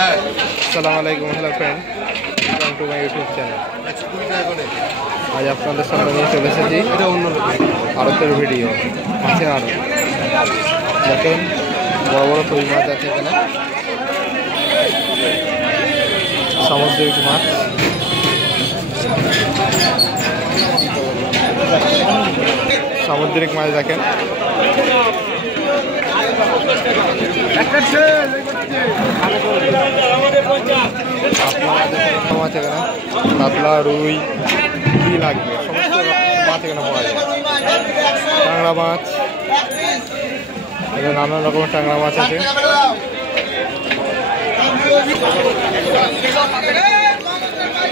আসসালামু আলাইকুম hello friend, welcome to my YouTube channel. আজ আপনাদের সামনে নিয়ে চলে এসেছি আড়তের ভিডিও। মাছের আড়ত দেখেন, বড় বড় কই মাছ আছে এখানে, সামুদ্রিক মাছ। সামুদ্রিক মাছ দেখেন, মাছ এখানে কাতলা, রুই, কি লাগবে সমস্ত মাছ এখানে পাওয়া যায়। ট্যাংরা মাছ, এখানে নানান রকমের ট্যাংরা মাছ আছে।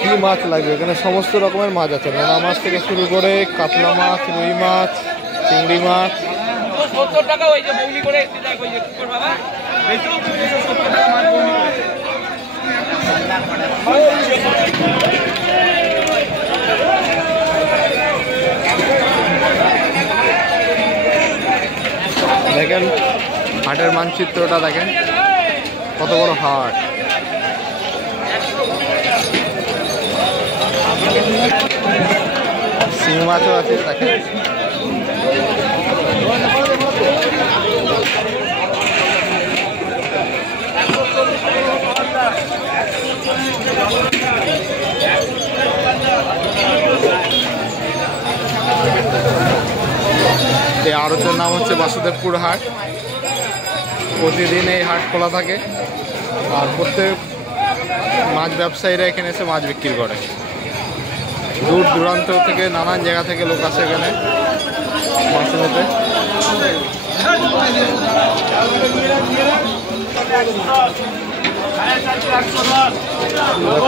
কি মাছ লাগবে এখানে সমস্ত রকমের মাছ আছে, নোনা মাছ থেকে শুরু করে কাতলা মাছ, রুই মাছ, চিংড়ি মাছ। 70 টাকা ওই যে বৌনি করে দেখ ওই যে কুকুর বাবা এইতো 70 টাকা মাছ বৌনি করে দেখেন হাটের মানচিত্রটা দেখেন, কত বড় হাট। শিং মাছও আছে দেখেন। এই আড়তের নাম হচ্ছে বাসুদেবপুর হাট। প্রতিদিন এই হাট খোলা থাকে, আর প্রত্যেক মাছ ব্যবসায়ীরা এখানে এসে মাছ বিক্রি করে। দূর দূরান্ত থেকে নানান জায়গা থেকে লোক আসে এখানে মাছ নিতে।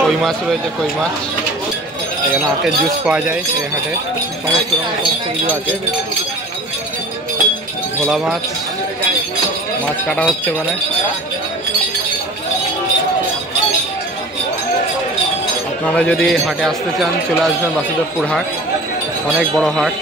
কই মাছ রয়েছে, কই মাছ এখানে আখের জুস পাওয়া যায় এই হাটে, সমস্ত রকম সমস্ত কিছু আছে। ভোলা মাছ, মাছ কাটা হচ্ছে ওখানে। আপনারা যদি হাটে আসতে চান চলে আসবেন বাসুদেবপুর হাট, অনেক বড় হাট।